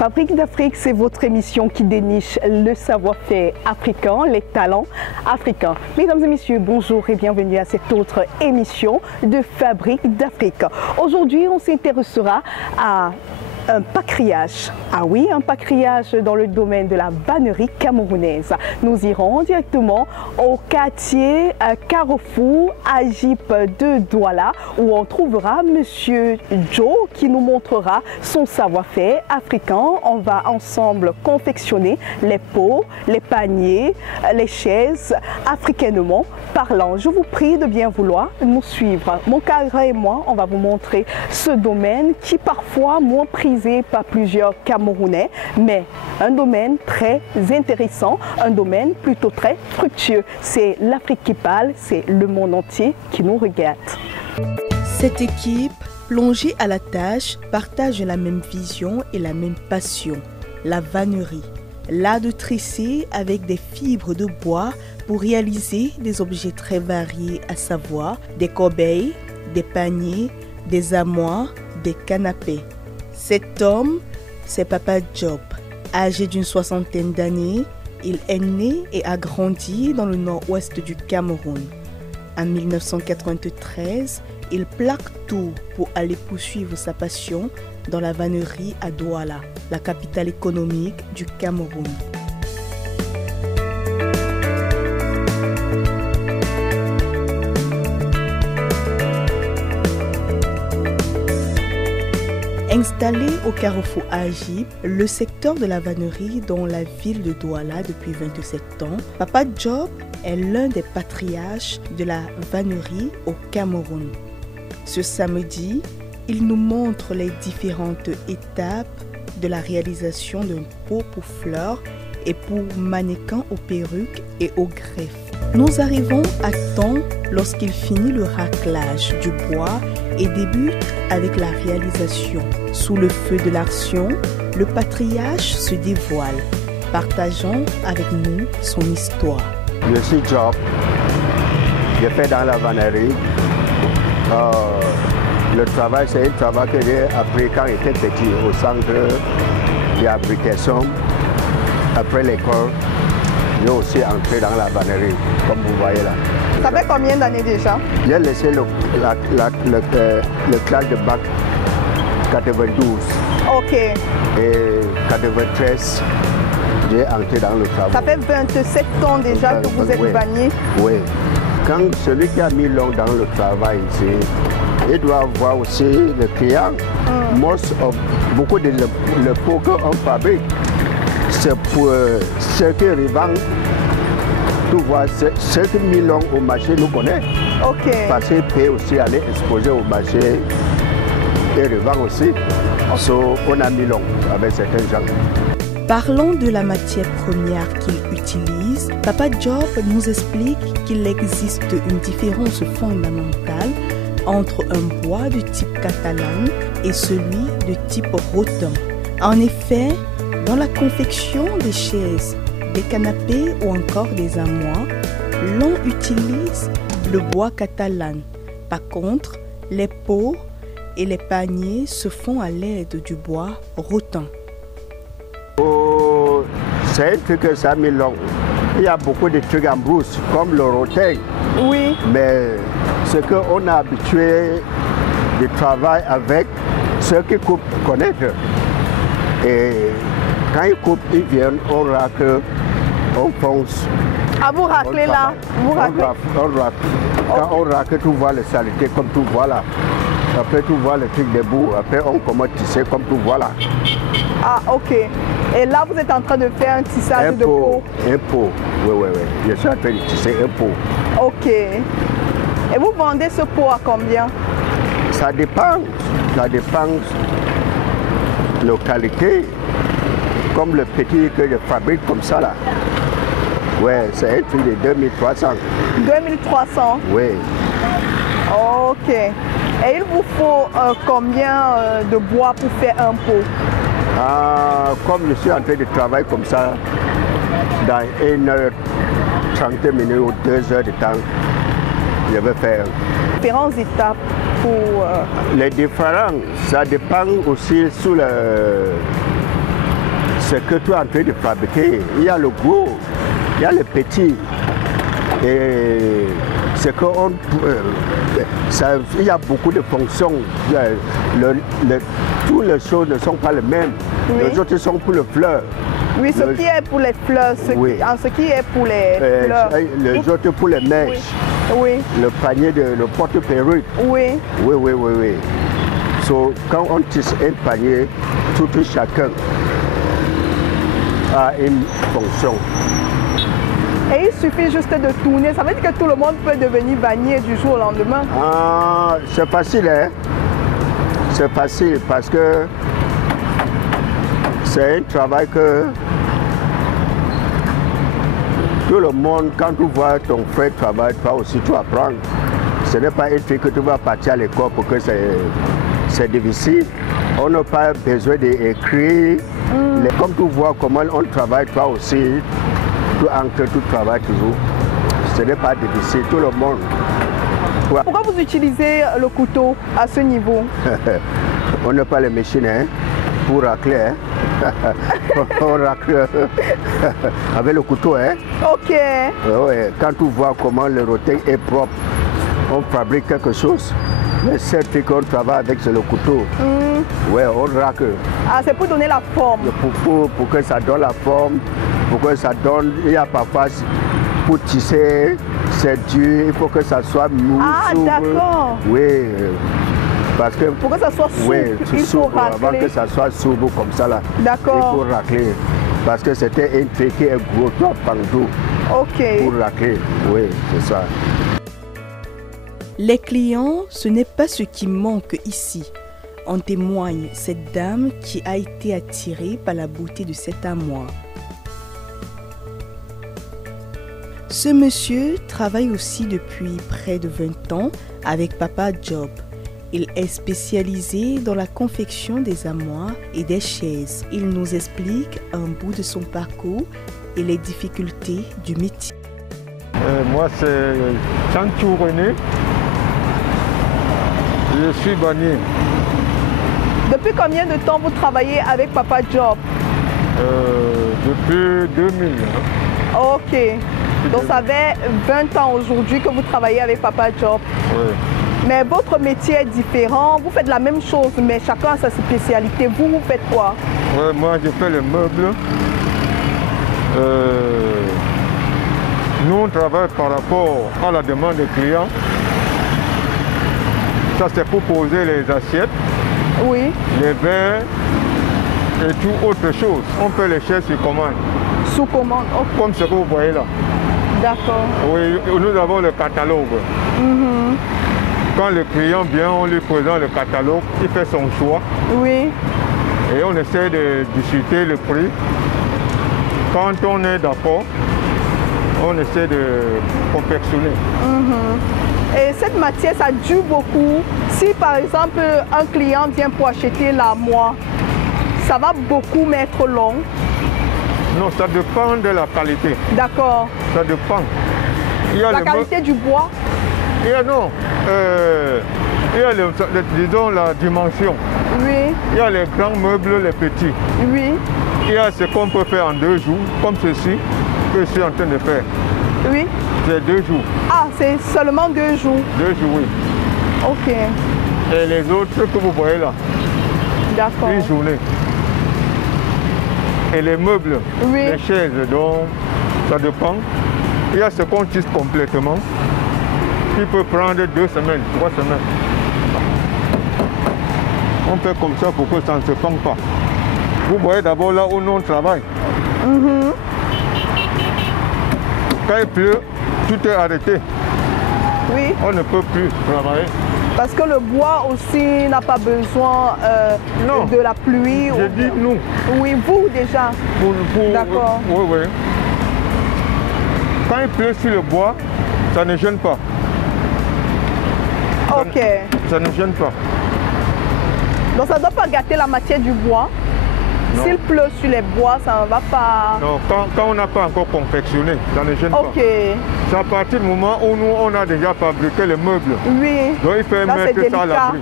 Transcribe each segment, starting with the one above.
Fabrique d'Afrique, c'est votre émission qui déniche le savoir-faire africain, les talents africains. Mesdames et messieurs, bonjour et bienvenue à cette autre émission de Fabrique d'Afrique. Aujourd'hui, on s'intéressera à un pacriage. Ah oui, un pacriage dans le domaine de la vannerie camerounaise. Nous irons directement au quartier Carrefour Agip de Douala où on trouvera Monsieur Joe qui nous montrera son savoir-faire africain. On va ensemble confectionner les pots, les paniers, les chaises africainement parlant. Je vous prie de bien vouloir nous suivre. Mon cadre et moi, on va vous montrer ce domaine qui parfois moins prisé par plusieurs Camerounais, mais un domaine très intéressant, un domaine plutôt très fructueux. C'est l'Afrique qui parle, c'est le monde entier qui nous regarde. Cette équipe, plongée à la tâche, partage la même vision et la même passion, la vannerie. L'art de tresser avec des fibres de bois pour réaliser des objets très variés, à savoir des corbeilles, des paniers, des armoires, des canapés. Cet homme, c'est Papa Job. Âgé d'une soixantaine d'années, il est né et a grandi dans le nord-ouest du Cameroun. En 1993, il plaque tout pour aller poursuivre sa passion dans la vannerie à Douala, la capitale économique du Cameroun. Installé au Carrefour Agip, le secteur de la vannerie dans la ville de Douala depuis 27 ans, Papa Job est l'un des patriarches de la vannerie au Cameroun. Ce samedi, il nous montre les différentes étapes de la réalisation d'un pot pour fleurs et pour mannequins aux perruques et aux greffes. Nous arrivons à temps lorsqu'il finit le raclage du bois et débute avec la réalisation. Sous le feu de l'action, le patriarche se dévoile, partageant avec nous son histoire. Je suis Job, je fais dans la vannerie. Le travail, c'est un travail que j'ai appris quand j'étais petit au centre d'application. Après l'école, j'ai aussi entré dans la vannerie, comme vous voyez là. Ça fait combien d'années déjà? J'ai laissé le classe de bac 92. Ok. Et 93, j'ai entré dans le travail. Ça fait 27 ans déjà que vous êtes vannier? Oui. Quand celui qui a mis long dans le travail ici, il doit avoir aussi le client. Beaucoup de le pot qu'on fabrique, c'est pour ceux qui revendent. Tu vois, ceux qui mis long au marché nous connaissent. Ok. Parce qu'ils peuvent aussi aller exposer au marché et revendre aussi. So, on a mis long avec certains gens. Parlant de la matière première qu'il utilise, Papa Job nous explique qu'il existe une différence fondamentale entre un bois de type catalan et celui de type rotin. En effet, dans la confection des chaises, des canapés ou encore des armoires, l'on utilise le bois catalan. Par contre, les pots et les paniers se font à l'aide du bois rotin. Oh, c'est un truc que ça met long. Il y a beaucoup de trucs en brousse, comme le rotin. Oui. Mais ce qu'on a habitué de travailler avec, ceux qui coupent connaître. Et quand ils coupent, ils viennent, on racle, on fonce. Ah, vous raclez là? Vous raclez? On racle. Quand on racle, tu vois les saletés comme tu vois là. Après, tu vois le truc debout. Après, on commence à tisser comme tu vois là. Ah, ok. Et là, vous êtes en train de faire un tissage de peau? Un pot, oui. Je suis en train de tisser un pot. Ok. Et vous vendez ce pot à combien? Ça dépend de la localité. Comme le petit que je fabrique comme ça là. Ouais, c'est un truc de 2300. 2300? Oui. Ok. Et il vous faut combien de bois pour faire un pot? Comme je suis en train de travailler comme ça, dans 1h30 minutes ou 2 heures de temps, je vais faire. Différentes étapes pour... Les différents, ça dépend aussi sur ce que tu es en train de fabriquer. Il y a le gros, il y a le petit. Et c'est que il y a beaucoup de fonctions. Toutes les choses ne sont pas les mêmes. Oui. Les autres sont pour le fleur. Oui, ce qui est pour les fleurs, ce qui est pour les fleurs. Les autres pour les mèches. Oui. Le panier le porte-perruque. Oui. Oui. So, quand on tisse un panier, tout chacun a une fonction. Et il suffit juste de tourner. Ça veut dire que tout le monde peut devenir vannier du jour au lendemain. Ah, c'est facile, hein? C'est facile parce que c'est un travail que tout le monde, quand tu vois ton frère travailler, toi aussi tu apprends. Ce n'est pas un truc que tu vas partir à l'école pour que c'est difficile. On n'a pas besoin d'écrire. Comme tu vois comment on travaille, toi aussi, tu entres, tu travailles toujours. Ce n'est pas difficile, tout le monde. Ouais. Pourquoi vous utilisez le couteau à ce niveau? On n'a pas les machines hein, pour racler. Hein. On racle avec le couteau. Hein. Ok. Ouais. Quand tu vois comment le rotin est propre, on fabrique quelque chose. Mais c'est ce qu'on travaille avec, c'est le couteau. Ouais, on racle. Ah, c'est pour donner la forme. Pour que ça donne la forme, pour que ça donne. Il y a parfois pour tisser, c'est dur, il faut que ça soit mou. Ah, d'accord. Oui. Parce que pour que ça soit souple, il faut racler. Avant que ça soit souple comme ça là. D'accord. Il faut racler. Parce que c'était un truc qui est gros, toi, pendou. Ok. Pour racler, oui, c'est ça. Les clients, ce n'est pas ce qui manque ici. En témoigne cette dame qui a été attirée par la beauté de cet armoire. Ce monsieur travaille aussi depuis près de 20 ans avec Papa Job. Il est spécialisé dans la confection des armoires et des chaises. Il nous explique un bout de son parcours et les difficultés du métier. Moi, c'est Chanchou René. Je suis bannier. Depuis combien de temps vous travaillez avec Papa Job? Depuis 2000. Ok. Donc ça fait 20 ans aujourd'hui que vous travaillez avec Papa Job. Oui. Mais votre métier est différent. Vous faites la même chose, mais chacun a sa spécialité. Vous faites quoi? Oui, moi, je fais les meubles. Nous, on travaille par rapport à la demande des clients. Ça, c'est pour poser les assiettes, oui, les verres et tout autre chose. On peut les chaises sur commande. Sous commande, okay. Comme ce que vous voyez là. D'accord. Oui, nous avons le catalogue. Quand le client vient, on lui présente le catalogue, il fait son choix. Oui. Et on essaie de discuter le prix. Quand on est d'accord, on essaie de confectionner. Et cette matière, ça dure beaucoup. Si par exemple un client vient pour acheter l'armoire, ça va beaucoup mettre long. Non, ça dépend de la qualité. D'accord. Ça dépend. Il y a la qualité du bois? Il y a non. Il y a disons la dimension. Oui. Il y a les grands meubles, les petits. Oui. Il y a ce qu'on peut faire en 2 jours, comme ceci, que je suis en train de faire. Oui. C'est 2 jours. Ah, c'est seulement 2 jours? 2 jours, oui. Ok. Et les autres que vous voyez là? D'accord. 1 journée. Et les meubles, oui, les chaises, donc ça dépend. Il y a ce qu'on tisse complètement, qui peut prendre 2 semaines, 3 semaines. On fait comme ça pour que ça ne se fende pas. Vous voyez d'abord là où nous on travaille. Quand il pleut, tout est arrêté. Oui. On ne peut plus travailler. Parce que le bois aussi n'a pas besoin de la pluie. Je dis nous. Oui, vous déjà. D'accord. Oui, oui. Quand il pleut sur le bois, ça ne gêne pas. Ok. Ça ne gêne pas. Donc ça ne doit pas gâter la matière du bois. S'il pleut sur les bois, ça ne va pas... Non, quand on n'a pas encore confectionné, ça ne gêne pas. C'est à partir du moment où nous, on a déjà fabriqué les meubles. Oui. Donc il faut mettre ça à l'abri.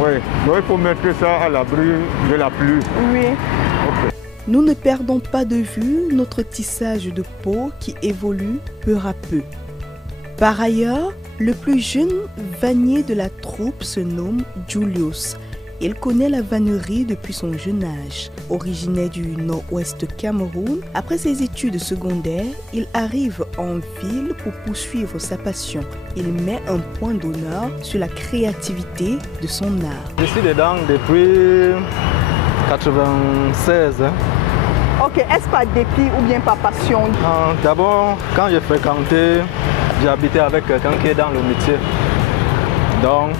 Oui, donc il faut mettre ça à l'abri de la pluie. Oui. Okay. Nous ne perdons pas de vue notre tissage de peau qui évolue peu à peu. Par ailleurs, le plus jeune vannier de la troupe se nomme Julius. Il connaît la vannerie depuis son jeune âge. Originaire du nord-ouest Cameroun, après ses études secondaires, il arrive en ville pour poursuivre sa passion. Il met un point d'honneur sur la créativité de son art. Je suis dedans depuis 96. Ok, est-ce par dépit ou bien par passion? D'abord, quand j'ai fréquenté, j'ai habité avec quelqu'un qui est dans le métier. Donc,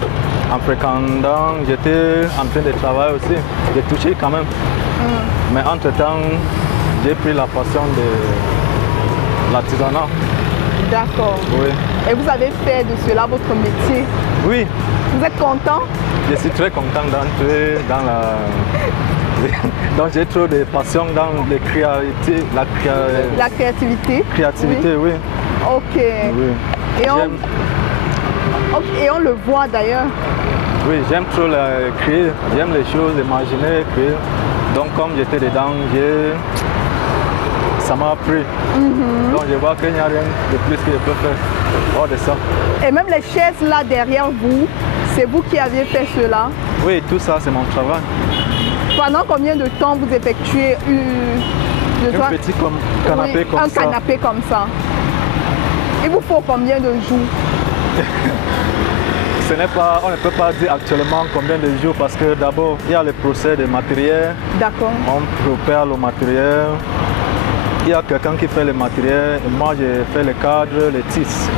en fréquentant, j'étais en train de travailler aussi. J'ai touché quand même. Mais entre-temps, j'ai pris la passion de l'artisanat. D'accord. Oui. Et vous avez fait de cela votre métier? Oui. Vous êtes content? Je suis très content d'entrer dans la... Donc j'ai trop de passion dans les créativités. La créativité? Créativité, oui. Ok. Oui. Et on le voit d'ailleurs. Oui, j'aime trop créer. J'aime les choses, imaginer, créer. Donc comme j'étais dedans, ça m'a appris. Donc je vois qu'il n'y a rien de plus que je peux faire hors de ça. Et même les chaises là derrière vous, c'est vous qui aviez fait cela? Oui, tout ça c'est mon travail. Pendant combien de temps vous effectuez un petit canapé comme ça? Un canapé comme ça. Il vous faut combien de jours? On ne peut pas dire actuellement combien de jours parce que d'abord il y a le procès de matériel. D'accord. On prépare le matériel. Il y a quelqu'un qui fait le matériel et moi j'ai fait le cadre, les tissus.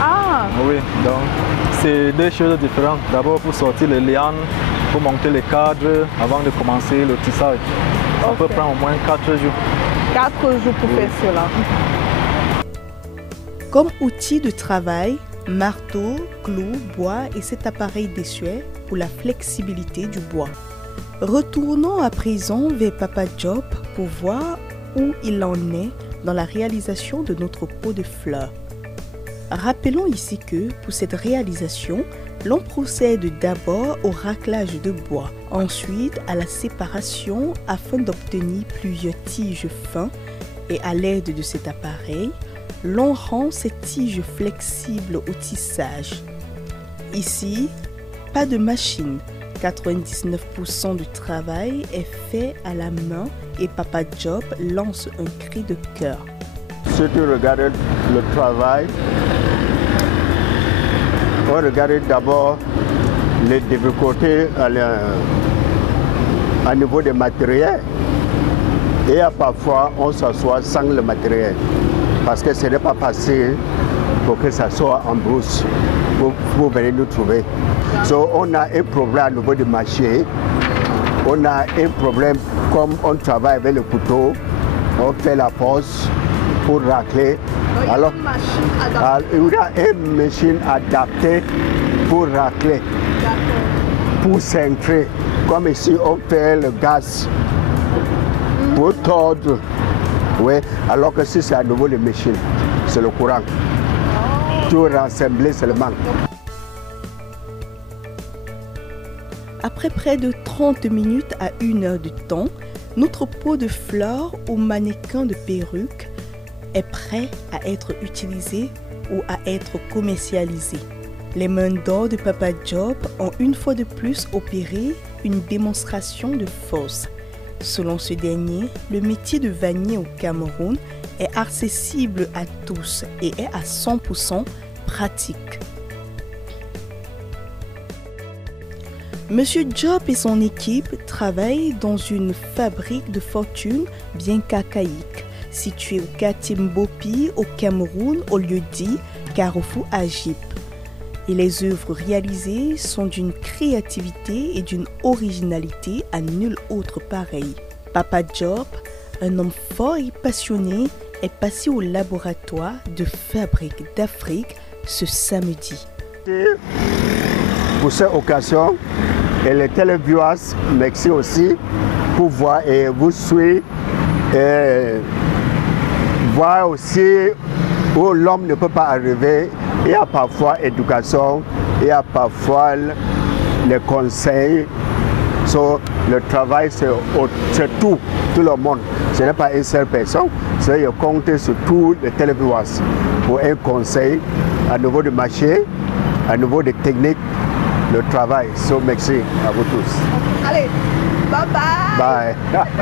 Ah! Oui, donc c'est deux choses différentes. D'abord pour sortir les lianes, pour monter les cadres avant de commencer le tissage. Ça peut prendre au moins 4 jours. 4 jours pour faire cela. Comme outil de travail, marteau, clou, bois et cet appareil d'essuie pour la flexibilité du bois. Retournons à présent vers Papa Job pour voir où il en est dans la réalisation de notre pot de fleurs. Rappelons ici que pour cette réalisation, l'on procède d'abord au raclage de bois, ensuite à la séparation afin d'obtenir plusieurs tiges fins et à l'aide de cet appareil, l'on rend ces tiges flexibles au tissage. Ici, pas de machine. 99% du travail est fait à la main et Papa Job lance un cri de cœur. Si tu regardes le travail, on regarde d'abord les difficultés à niveau des matériels et parfois on s'assoit sans le matériel. Parce que ce n'est pas facile pour que ça soit en brousse pour venir nous trouver. So, on a un problème au niveau du marché. On a un problème comme on travaille avec le couteau. On fait la pause pour racler. Alors, il y a une machine adaptée pour racler, pour cintrer. Comme ici, on fait le gaz pour tordre. Oui, alors que si c'est à nouveau les machines, c'est le courant. Tout rassembler seulement. Après près de 30 minutes à 1 heure de temps, notre pot de fleurs au mannequin de perruque est prêt à être utilisé ou à être commercialisé. Les mains d'or de Papa Job ont une fois de plus opéré une démonstration de force. Selon ce dernier, le métier de vannier au Cameroun est accessible à tous et est à 100% pratique. Monsieur Job et son équipe travaillent dans une fabrique de fortune bien cacaïque, située au quartier Mbopi au Cameroun, au lieu dit Carrefour Agip. Et les œuvres réalisées sont d'une créativité et d'une originalité à nul autre pareil. Papa Job, un homme fort et passionné, est passé au laboratoire de Fabrique d'Afrique ce samedi. Pour cette occasion, et les téléviewers, merci aussi pour voir et vous suivre et voir aussi où l'homme ne peut pas arriver. Il y a parfois éducation, il y a parfois les conseils. So, le travail, c'est tout le monde. Ce n'est pas une seule personne, c'est de compter sur tous les téléviewers pour un conseil à niveau de marché, à niveau de technique, le travail. So, merci à vous tous. Allez, bye bye. Bye.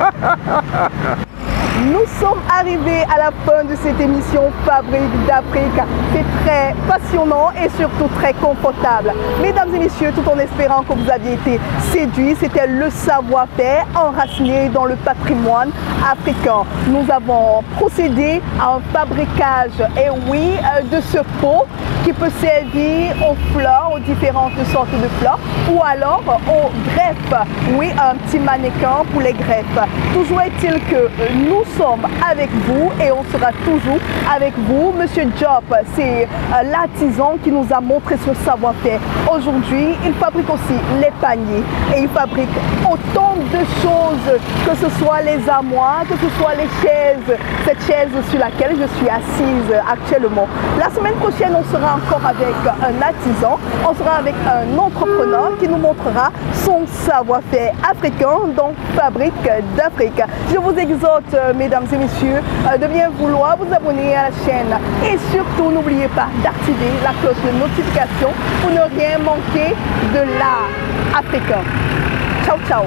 Nous sommes arrivés à la fin de cette émission Fabrique d'Afrique. C'est très passionnant et surtout très confortable. Mesdames et messieurs, tout en espérant que vous aviez été séduits, c'était le savoir-faire enraciné dans le patrimoine africain. Nous avons procédé à un fabricage, et oui, de ce pot qui peut servir aux fleurs, aux différentes sortes de fleurs, ou alors aux greffes. Oui, un petit mannequin pour les greffes. Toujours est-il que nous sommes avec vous et on sera toujours avec vous. Monsieur Diop, c'est l'artisan qui nous a montré son savoir-faire. Aujourd'hui, il fabrique aussi les paniers et il fabrique autant de choses, que ce soit les armoires, que ce soit les chaises, cette chaise sur laquelle je suis assise actuellement. La semaine prochaine, on sera encore avec un artisan, on sera avec un entrepreneur qui nous montrera son savoir-faire africain dans Fabrique d'Afrique. Je vous exhorte, mesdames et messieurs, de bien vouloir vous abonner à la chaîne et surtout n'oubliez pas d'activer la cloche de notification pour ne rien manquer de l'art africain. Ciao, ciao.